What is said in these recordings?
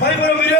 ભાઈ બરોબર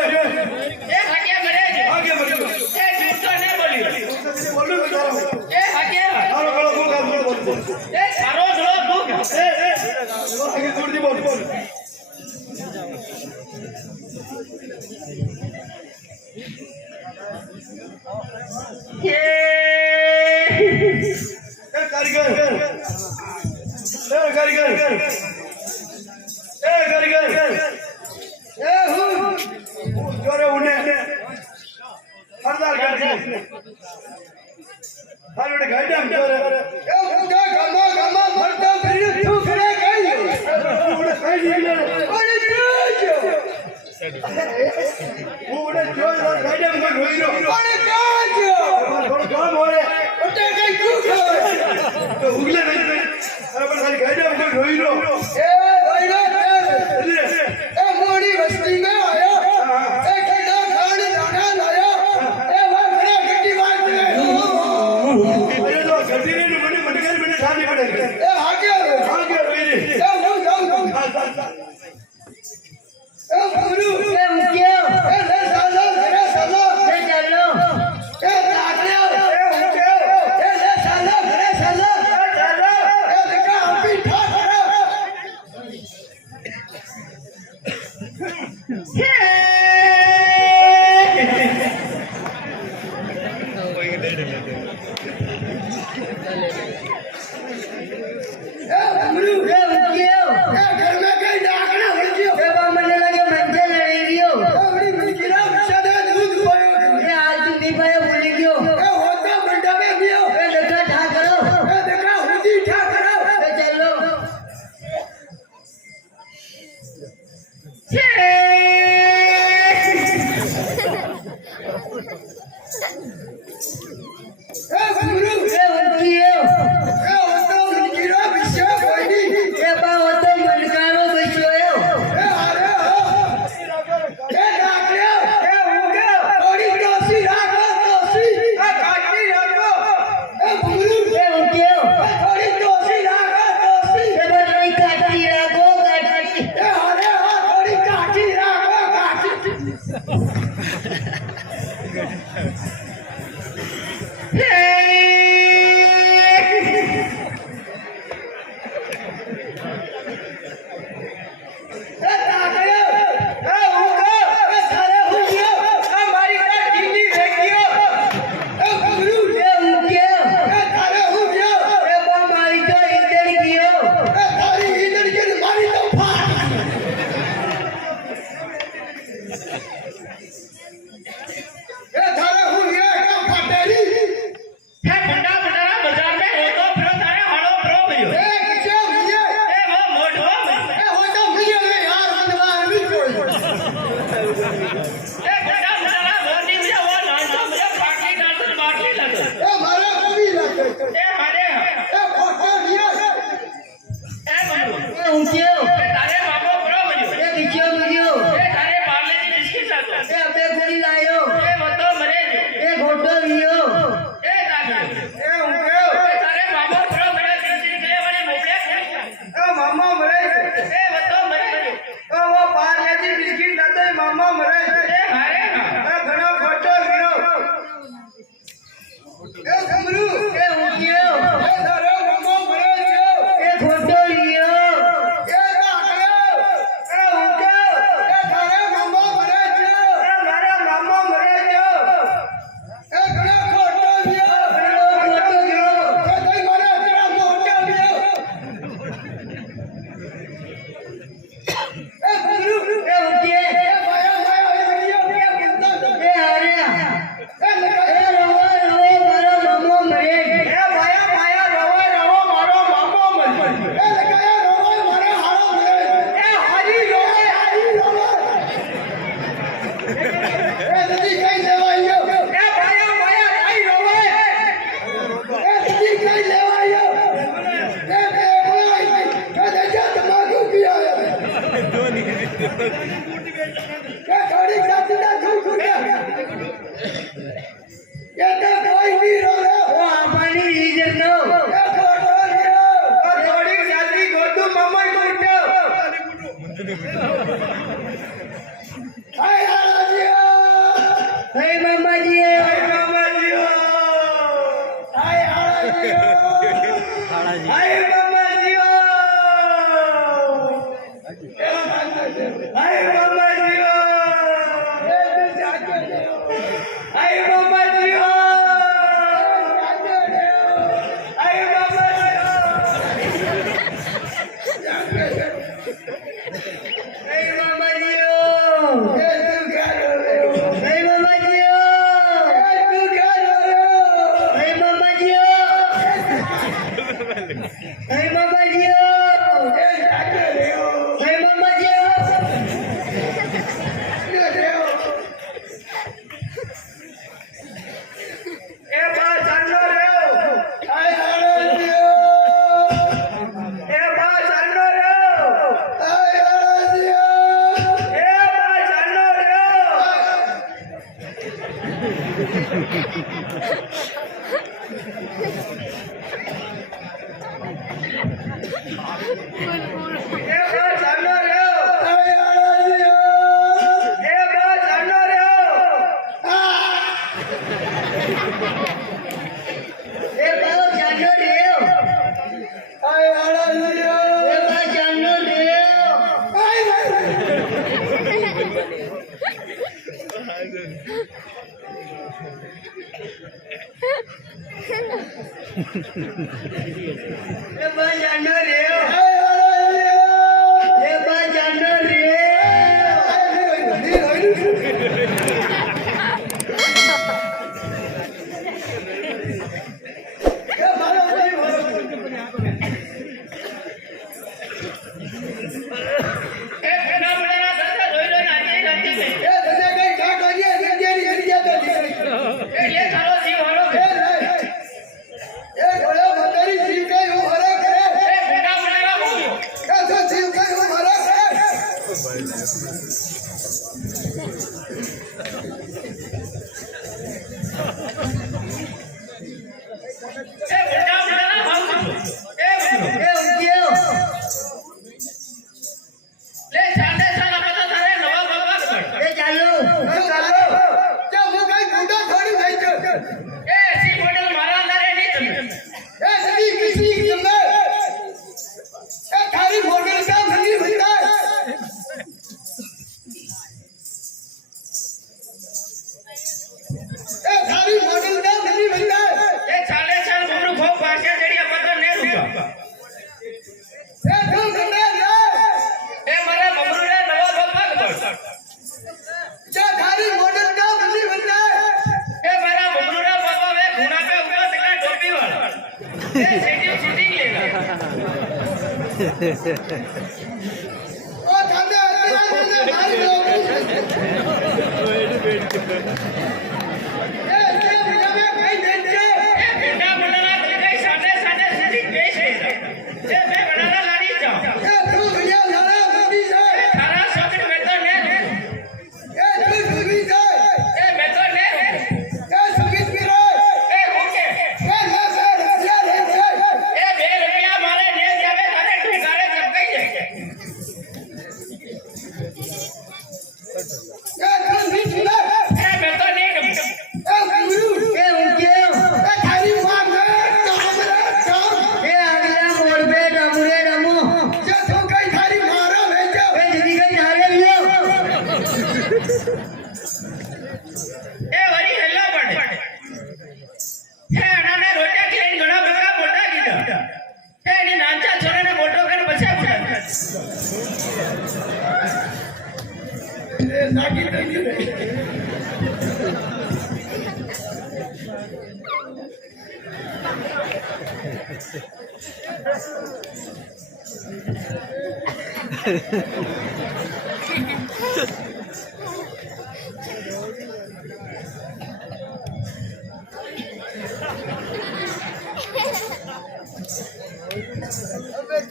હાલો ને ગાઈડા કરે એ મુંડા ગમો ગમો મરતા ફરી તું કરે કઈ ઉડે ખાઈ લે અરે જોજો ઉડે જોઈ ગાઈડા માં રોઈ રહ્યો અરે જોજો થોડો કામ હોય ઉડે કઈ તું કરે તો ઉગલે નહીં અરે પણ ખાલી ગાઈડા માં રોઈ રહ્યો એ ભાઈલા એ મોડી વસ્તી में आया ए खड़ा खान दाना लाया ए वो मेरा गड्डी मार दे अरे तो गड्डी ने મને મટકાઈ મને ઠાલી પડે ए आगे રોઈ રે जाओ ए गुरु ए मुखिया ए ले साला मेरा साला ले चलो ए लाकड़िया ए मुखिया ए ले साला मेरा साला चलो ए देखा हम भी ठा करो घर में कई डाकना हो गयो ए बा मने लगे मंजे लड़ी रियो बड़ी मुश्किल सदा दूध होयो ए आज तू नहीं पाया भूल गयो ए होता बंडा में गयो ए देखा ठा करो ए देखा हुदी ठा करो ए चलो ए गुरु ए उठियो ए होता मुश्किल विषय कोई ए बा होता मनकारो बचोयो ए अरे ए डाकरिया ए उगे थोड़ी दोसी राखो दोसी ए काटी राखो ए गुरु ए उठियो ए थोड़ी दोसी राखो दोसी ए बड़ी काटी राखो काटी ए अरे थोड़ी काटी राखो काटी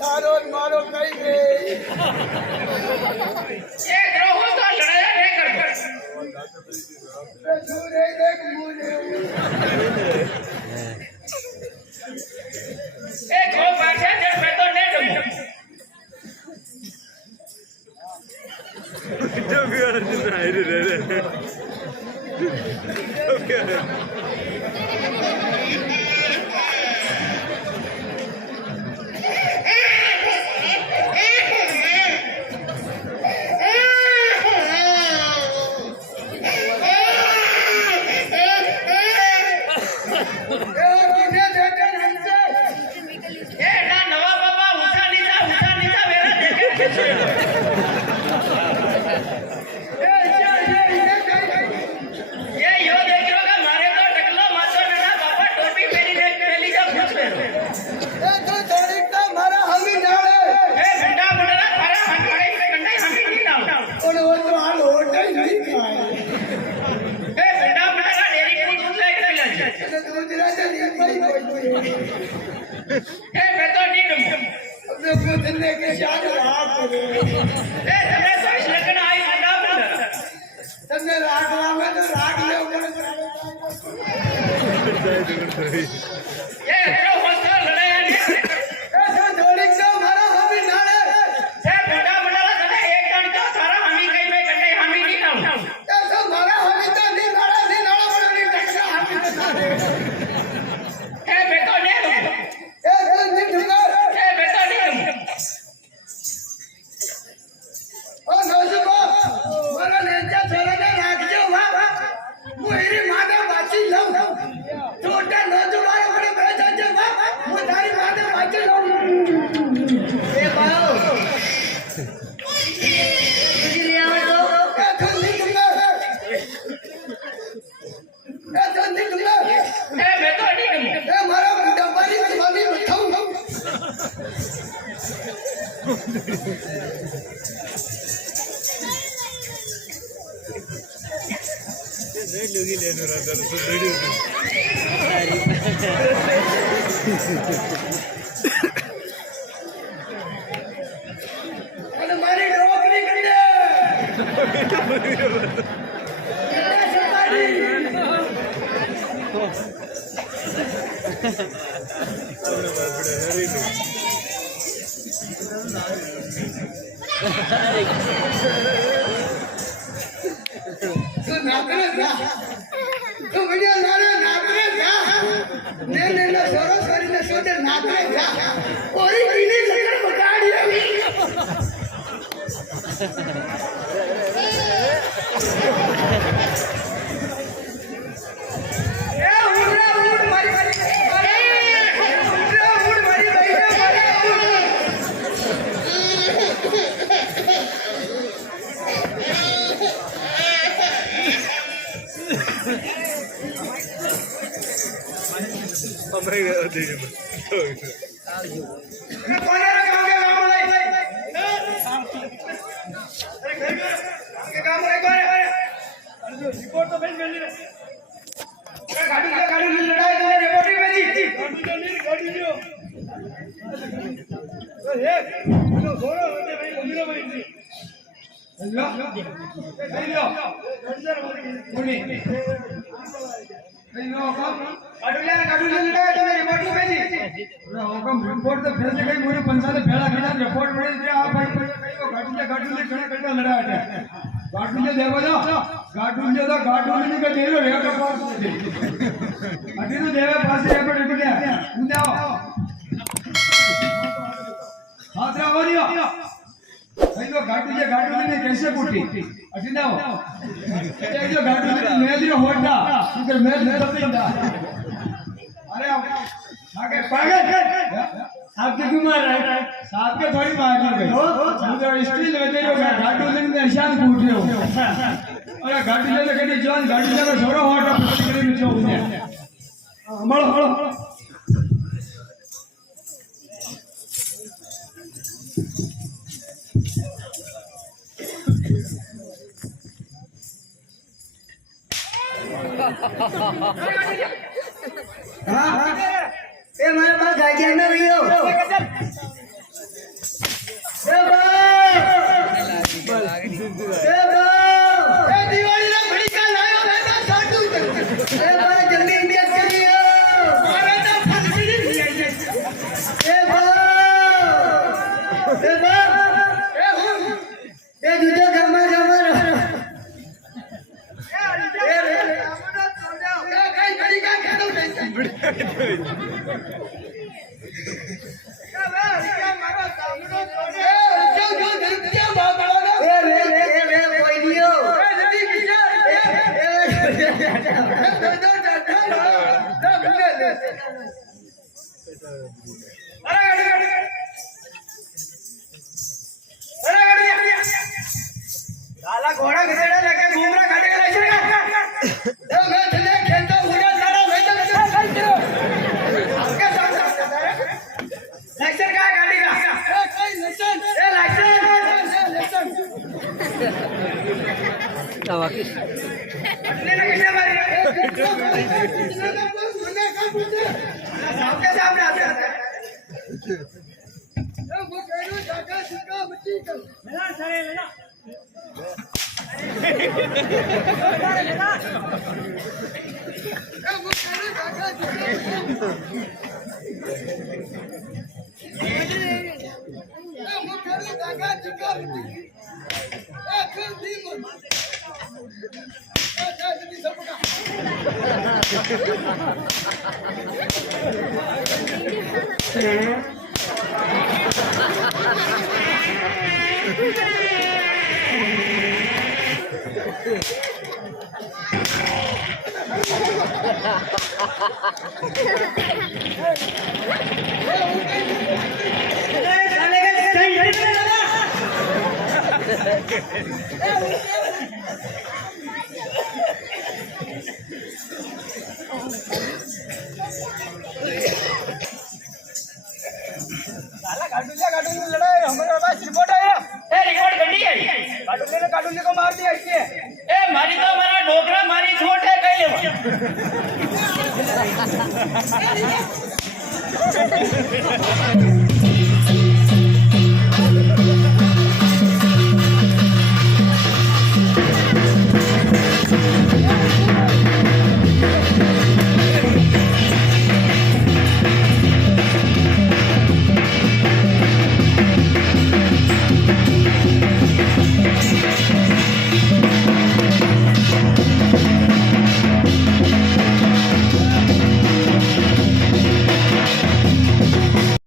તારો ને મારો કઈ ગઈ એ દ્રોહો તો લડાયા નહીં કરતો સુરે દેખ મુરે એ ખો પાછા જે મેં તો નહીં ડમો તમને રાગ આવે તો રાગ લેવો એ પેલો હોસ્તો લડાયા ને જો દોડીક જાઓ મારા હામી નાળે એ મોટા મોટા તને એક જણ તો તારા હામી કઈ મે કટે હામી ની નામ જો મારા હામી તો ની નાળા પડવાની ટકરા હામી તો નાળે એ બેટો ને જો ની ઢુકા એ બેટો ને ઓ નોજુબો મારા નેજા છોરાને રાખજો વા હું એરી માને વાંચી લઉં છોટા નોજુબારો મને બે જજો વા હું તારી માને વાંચી લઉં એ બાઓ તુજી લે આવો તો એ ઢુકા એ બેટો ને એ મારા ડબ્બાની સ્વામી ઉઠાઉ અને મારી નોકરી કરી દે તું નાકરે જા તું વિડિયો નારે નાકરે જા ને ને ને સરસ કરીને સોતે નાકરે જા ઓરી પીની લગન બગાડી એ ઉડરા ઉડ મારી ઉડરા ઉડ મારી બૈરા મારી કોને કામ લઈ અરે કે કામ લઈ કોને રિપોર્ટ તો બેન ગલી રે ગાડી લડાઈ તો રિપોર્ટ બેજી ગાડી લ્યો એ પેલો ઘોડો હોતે ભાઈ ગમીરો ભાઈ લ્યો એ લ્યો અંદર મુની લ્યો કામ ગાડી લડાઈ તો રિપોર્ટ બેજી હુકમ રિપોર્ટ તો ભેજે કઈ મોરે પંચાયત ભેળા કર્યા રિપોર્ટ મળે છે આ ભાઈ ગાડુલે ઘણા ઘણા લડાયા ગાડુલે દેવો જો ગાડુલે તો ગાડુલે કે દેવો રેટ પાસ છે અડી તો દેવે પાસે આપણે નીકળ્યા હું જાઓ હાથરા વરિયો ભાઈ તો ગાડુલે ને કેસે કુટી અડી જાઓ એ જો ગાડુલે મેદિયો હોટા કે મેદ ન તપીંદા अरे आगे पागल आपके क्यों मार रहा है साहब के थोड़ी मारनी गई मुझे स्टील लेते हो गाड़ी लेने में निशान कूट रहे हो अरे गाड़ी लेने के लिए जान गाड़ी लेने छोड़ो हॉट अप करे नीचे हो गया मरो मरो हाँ ए मारे पास गाड़ी में रहियो ए दिवाली ना बड़ी का लायो बेटा साटू ए बा जल्दी इंडिया करियो मारा तो फंसी नहीं है ए दूसरा गमा घोड़ा घसेड़ा लेके घूम रहा खाने का मैं चले खेलता पूरा सारा लेक्चर का गाड़ी का ए लाइसेंस आपके सामने आते हैं वो कह रहा जाका सिक्का बच्ची का लेना सारे लेना वो कह रहा એ રિપોર્ટ ઘટી આવી એ મારી તો મારા ડોકરા મારી છોટ હે કઈ લેવા